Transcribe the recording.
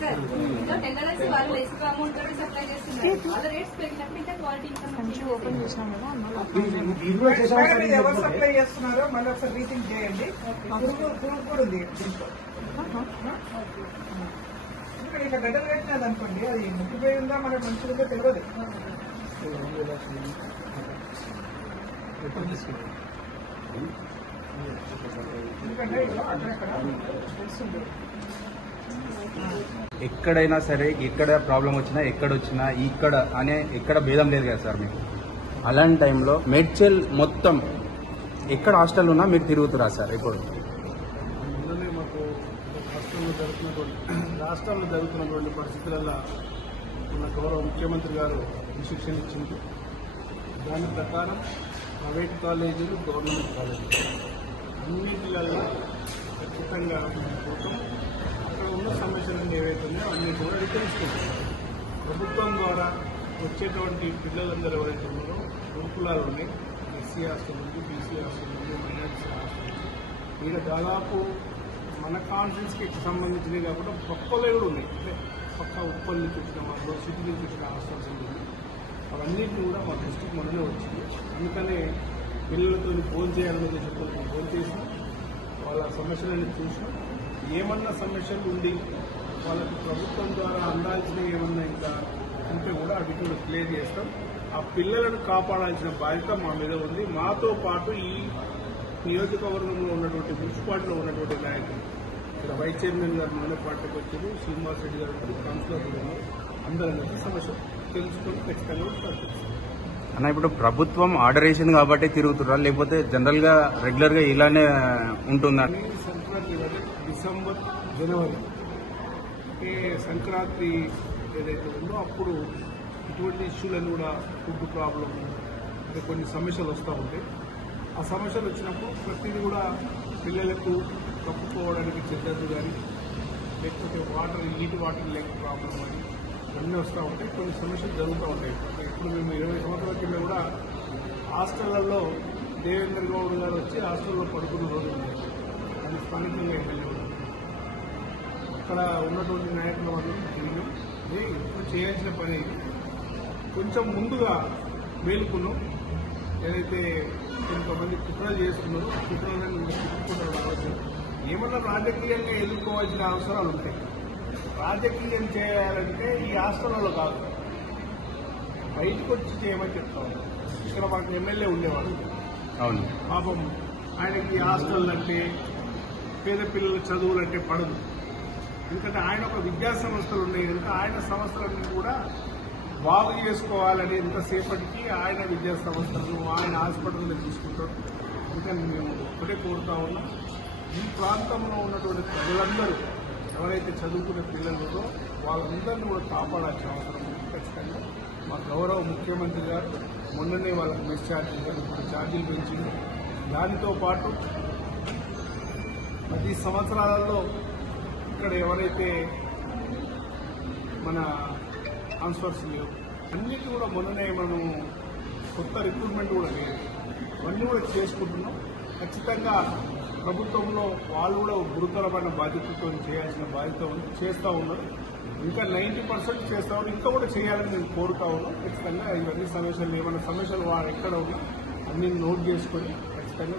Sir. ఇంకా tenders వాళ్ళు ఎక్కువ అమౌంట్ తోటి సప్లై చేస్తున్నారు. వాళ్ళ రేట్స్ పెరిగినప్పుడు ఇంకా క్వాలిటీ ఇంకా ఓపెన్ చేసినాం కదా ఎవరు సప్లై చేస్తున్నారో మళ్ళీ ఒకసారి రీచింగ్ చేయండి. పురుగు కూడా ఉంది. దీంట్లో ఇక్కడ ఇట్లా గడ్డలు అనుకోండి అది ముక్కిపోయి ఉందా? మనకు మంచిగా ఉందో తెలియదు. ఎందుకంటే అక్కడక్కడ తెలుస్తుంది. ఎక్కడైనా సరే ఎక్కడ ప్రాబ్లం వచ్చినా ఎక్కడ వచ్చినా ఇక్కడ అనే ఎక్కడ భేదం లేదు కదా సార్ మీకు? అలాంటి టైంలో మెడ్చెల్ మొత్తం ఎక్కడ హాస్టల్ ఉన్నా మీరు తిరుగుతురా సార్ ఇప్పుడు? మాకు రాష్ట్రంలో జరుగుతున్నటువంటి రాష్ట్రంలో జరుగుతున్నటువంటి పరిస్థితులలో మన గౌరవ ముఖ్యమంత్రి గారు ఇన్స్ట్రక్షన్ ఇచ్చింది. దాని ప్రకారం ప్రైవేట్ కాలేజీలు గవర్నమెంట్ కాలేజీలు. అన్నిటిలలో ఖచ్చితంగా మేము పోతాం అక్కడ ఉన్న సమస్యలన్నీ ఏవైతే ఉన్నాయో అన్ని కూడా రికరిస్తున్నాం ప్రభుత్వం ద్వారా వచ్చేటువంటి పిల్లలందరూ ఎవరైతే ఉన్నారో గురుకులాలు ఉన్నాయి. ఎస్సీ హాస్టల్ ఉంది బీసీ హాస్టల్ ఉంది మైనార్టీ హాస్టల్ ఉంది. దాదాపు మన కాన్ఫరెన్స్కి సంబంధించినవి కాకుండా పక్కలో కూడా ఉన్నాయి. అంటే పక్క ఉప్పల్ నుంచి వచ్చిన మాకు సిటీ నుంచి వచ్చిన హాస్టల్స్ ఉంటుంది అవన్నిటిని కూడా మా దృష్టికి మొన్ననే వచ్చింది. అందుకనే పిల్లలతో ఫోన్ చేయాలనే చెప్పి ఫోన్ చేసినాం వాళ్ళ సమస్యలను చూసినాం ఏమన్నా సమస్యలు ఉండి వాళ్ళకి ప్రభుత్వం ద్వారా అందాల్సినవి ఏమన్నా ఇంకా ఉంటే కూడా అవి కూడా క్లియర్ చేస్తాం. ఆ పిల్లలను కాపాడాల్సిన బాధ్యత మా మీద ఉంది. మాతో పాటు ఈ నియోజకవర్గంలో ఉన్నటువంటి మున్సిపాలిటీలో ఉన్నటువంటి నాయకులు ఇక్కడ వైస్ చైర్మన్ గారు మన పార్టీకి వచ్చారు శ్రీనివాస్ రెడ్డి గారు కౌన్సిలర్ ఉన్నారు. అందరం కలిసి సమస్య తెలుసుకొని ఖచ్చితంగా అన్న ఇప్పుడు ప్రభుత్వం ఆర్డర్ వేసింది కాబట్టి తిరుగుతురా లేకపోతే జనరల్గా రెగ్యులర్గా ఇలానే ఉంటుందా? డిసెంబర్ జనవరి అంటే సంక్రాంతి ఏదైతే ఉందో అప్పుడు ఇటువంటి ఇష్యూలను కూడా ఫుడ్ ప్రాబ్లం అంటే కొన్ని సమస్యలు వస్తూ ఉంటాయి. ఆ సమస్యలు వచ్చినప్పుడు ప్రతిదీ కూడా పిల్లలకు కప్పుకోవడానికి చెద్దదు కానీ లేకపోతే వాటర్ నీటి వాటర్ లేక ప్రాబ్లం అని అన్నీ వస్తూ ఉంటాయి. కొన్ని సమస్యలు జరుగుతూ ఉంటాయి. అంటే ఇప్పుడు మేము ఇరవై సంవత్సరాల కింద కూడా హాస్టళ్ళలో దేవేంద్ర గౌడ్ గారు వచ్చి హాస్టల్లో పడుకున్న రోజు ఉంది అది స్థానికంగా ఎమ్మెల్యే ఉన్నారు. అక్కడ ఉన్నటువంటి నాయకుల వాళ్ళు ఇది ఇప్పుడు చేయాల్సిన పని. కొంచెం ముందుగా మేలుకున్నాం ఏదైతే కొంతమంది కుట్రలు చేస్తున్నారో కుట్రలను తిప్పుకుంటారు కావచ్చు ఏమన్నా రాజకీయంగా ఎదుర్కోవాల్సిన అవసరాలు ఉంటాయి. రాజకీయం చేయాలంటే ఈ హాస్టల్లో కాదు. బయటకు వచ్చి చేయమని చెప్తాను ఇక్కడ మాకు ఎమ్మెల్యే ఉండేవాడు అవును. పాపం ఆయనకి హాస్టల్ అంటే పేద పిల్లల చదువులంటే పడదు. ఎందుకంటే ఆయన ఒక విద్యా సంస్థలు ఉన్నాయి. కనుక ఆయన సంస్థలన్నీ కూడా బాగు చేసుకోవాలని ఎంతసేపటికి ఆయన విద్యా సంస్థలను ఆయన హాస్పిటల్లో తీసుకుంటారు. అందుకని మేము ఒకటే కోరుతా ఉన్నాం. ఈ ప్రాంతంలో ఉన్నటువంటి ప్రజలందరూ ఎవరైతే చదువుకునే పిల్లలతో వాళ్ళందరినీ కూడా కాపాడాల్సిన అవసరం ఉంది. ఖచ్చితంగా మా గౌరవ ముఖ్యమంత్రి గారు మొన్ననే వాళ్ళకి మెస్ ఛార్జీలు కానీ ఇప్పుడు ఛార్జీలు పెంచింది. దానితో పాటు పది సంవత్సరాలలో ఇక్కడ ఎవరైతే మన ట్రాన్స్ఫర్స్ లేవు అన్నిటి కూడా మొన్ననే మనం కొత్త రిక్రూట్మెంట్ కూడా లేదు అవన్నీ కూడా చేసుకుంటున్నాం. ఖచ్చితంగా ప్రభుత్వంలో వాళ్ళు కూడా గురుతరమైన బాధ్యతతో చేయాల్సిన బాధ్యత ఉంది చేస్తూ ఉన్నారు. ఇంకా నైంటీ పర్సెంట్ చేస్తా ఉన్నారు. ఇంకా కూడా చేయాలని నేను కోరుతా ఉన్నాను. ఖచ్చితంగా ఇవన్నీ సమస్యలు ఏమైనా సమస్యలు వారు ఎక్కడ ఉన్నా అన్ని నోట్ చేసుకొని ఖచ్చితంగా